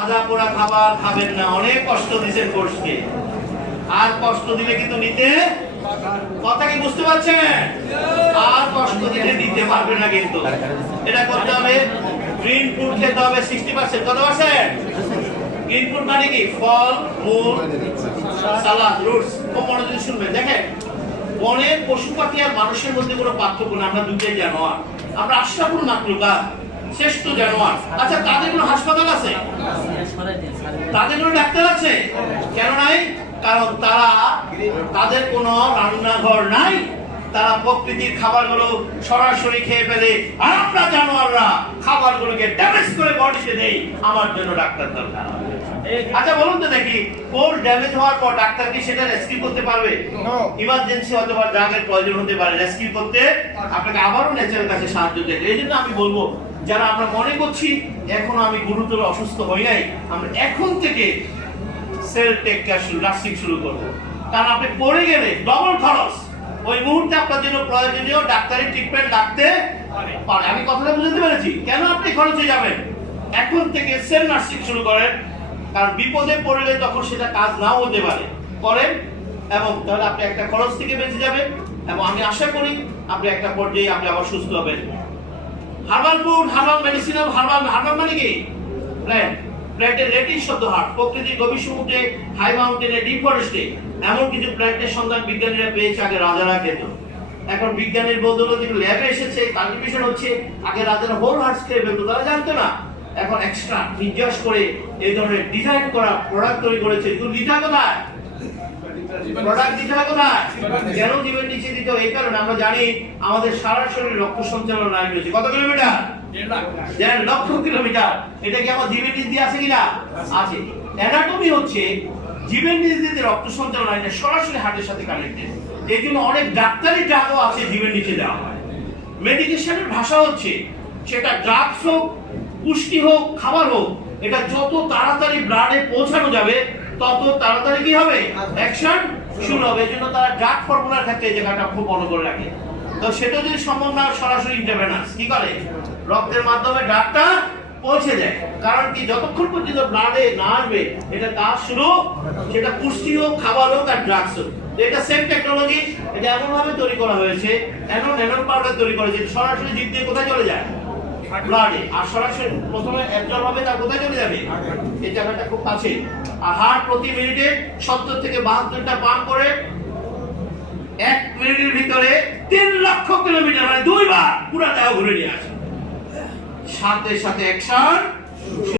ভাজা পোড়া খাবার খাবেন না। অনেক কষ্ট দিয়েছেন কোর্সকে, আর কষ্ট দিলে কিন্তু নিতে, কথা কি বুঝতে পারছেন? আর কষ্ট দিলে নিতে পারবে না কিন্তু। এটা করতে হবে। গ্রিন ফুড খেতে হবে 60%। কত পার্সেন্ট? গ্রিন ফুড মানে কি? ফল, মূল, সালাদ, রুটস। খুব মনোযোগ শুনবেন। দেখেন, বনের পশু পাখি আর মানুষের মধ্যে কোনো পার্থক্য না। আমরা দুটোই জানোয়ার, আমরা আশরাফুল মাখলুকাত, শ্রেষ্ঠ জানোয়ার। আচ্ছা, তাদের কোনো হাসপাতাল আছে? তাদের কোনো ডাক্তার আছে? কেন নাই? কারণ তাদের কোনো রান্নাঘর নাই। তারা প্রকৃতির খাবারগুলো সরাসরি খেয়ে ফেলে, আর আমরা জানোয়াররা খাবারগুলোকে ড্যামেজ করে বডিতে দেই। আমার জন্য ডাক্তার দরকার। আচ্ছা বলুন তো দেখি, কোর ড্যামেজ হওয়ার পর ডাক্তার কি সেটা রেস্কিউ করতে পারবে? ইমার্জেন্সি অথবা ড্রাগের প্রয়োজন হতে পারে, রেস্কিউ করতে আপনাকে আবারও নেচারের কাছে সাহায্য চাইতে। এই জন্য আমি বলবো, যারা আমরা মনে করছি এখনো আমি গুরুতর অসুস্থ হই নাই, আমরা এখন থেকে সেলফ টেক কেয়ার নার্সিং শুরু করবো। কারণ আপনি পড়ে গেলে ডবল খরচ, ওই মুহূর্তে আপনার জন্য প্রয়োজনীয় ডাক্তারি ট্রিটমেন্ট লাগতে পারে। আমি কথাটা বুঝতে পেরেছি? কেন আপনি খরচে যাবেন? এখন থেকে সেলফ নার্সিং শুরু করেন, কারণ বিপদে পড়লে তখন সেটা কাজ নাও হতে পারে। করেন, এবং তাহলে আপনি একটা খরচ থেকে বেঁচে যাবেন, এবং আমি আশা করি আপনি একটা পর্যায়ে আপনি আবার সুস্থ হবেন। Herbal food, herbal medicine, herbal মানে কি? প্ল্যান্ট। প্ল্যান্টের রেটিস শব্দ হার্ট। প্রকৃতির গভীর সমুদ্রে, হাই মাউন্টেনে, ডিপ ফরেস্টে এমন কিছু প্ল্যান্টের সন্ধান বিজ্ঞানীরা পেয়েছে, আগে রাজারা খেত। এখন বিজ্ঞানীর বদৌলতে ল্যাবে এসেছে, কাল্টিভেশন হচ্ছে। আগে রাজারা হোল হার্টস খেয়ে ফেলতো, তারা জানতো না। এখন এক্সট্রা নির্যাস করে এই ধরনের ডিজাইন করা প্রোডাক্ট তৈরি করেছে। কিন্তু দিতা কোথায়? প্রোডাক্ট দিতে হয় কোথায়? কেন জীবের নিচে দিতে হয়? এই কারণে আমরা জানি আমাদের সারা শরীরে রক্ত সঞ্চালন লাইন রয়েছে কত কিলোমিটার? 1.5 লক্ষ কিলোমিটার। এটা কি আমার জীবের নিচ দিয়ে আছে কিনা? আছে। অ্যানাটমি হচ্ছে জীবের নিচ দিয়ে রক্ত সঞ্চালন লাইনটা সরাসরি হার্টের সাথে কানেক্টেড। এই জন্য অনেক ডাক্তারি ড্রাগও আছে জীবের নিচে দেওয়া হয়। মেডিকেশনের ভাষা হচ্ছে, সেটা ড্রাগস হোক, পুষ্টি হোক, খাবার হোক, এটা যত তাড়াতাড়ি ব্লাডে পৌঁছানো যাবে তত তাড়াতাড়ি কি হবে? অ্যাকশন শুরু হবে। এই জন্য তারা ড্রাগ ফর্মুলার ক্ষেত্রে এই জায়গাটা খুব মনে করে রাখে। তো সেটা যদি সম্ভব না, সরাসরি ইন্টারভেনাস কি করে, রক্তের মাধ্যমে ড্রাগটা পৌঁছে যায়। কারণ কি, যতক্ষণ পর্যন্ত ব্লাডে না আসবে এটা কাজ শুরু, সেটা পুষ্টি হোক, খাবার হোক, আর ড্রাগস হোক। এটা সেম টেকনোলজি। এটা এমন ভাবে তৈরি করা হয়েছে, ন্যানো পাউডার তৈরি করা হয়েছে, সরাসরি জিভ দিয়ে কোথায় চলে যায়? ব্লাডে। আর সরাসরি প্রথমে অ্যাবজর্ব হবে, তার কোথায় চলে যাবে? এই জায়গাটা খুব কাছে। আর হার্ট প্রতি মিনিটে 70 থেকে 72টা পাম্প করে 1 মিনিটের ভিতরে 3 লক্ষ কিলোমিটার, মানে 2 বার পুরো দেহ ঘুরে নিয়ে আসে। সাথে সাথে অ্যাকশন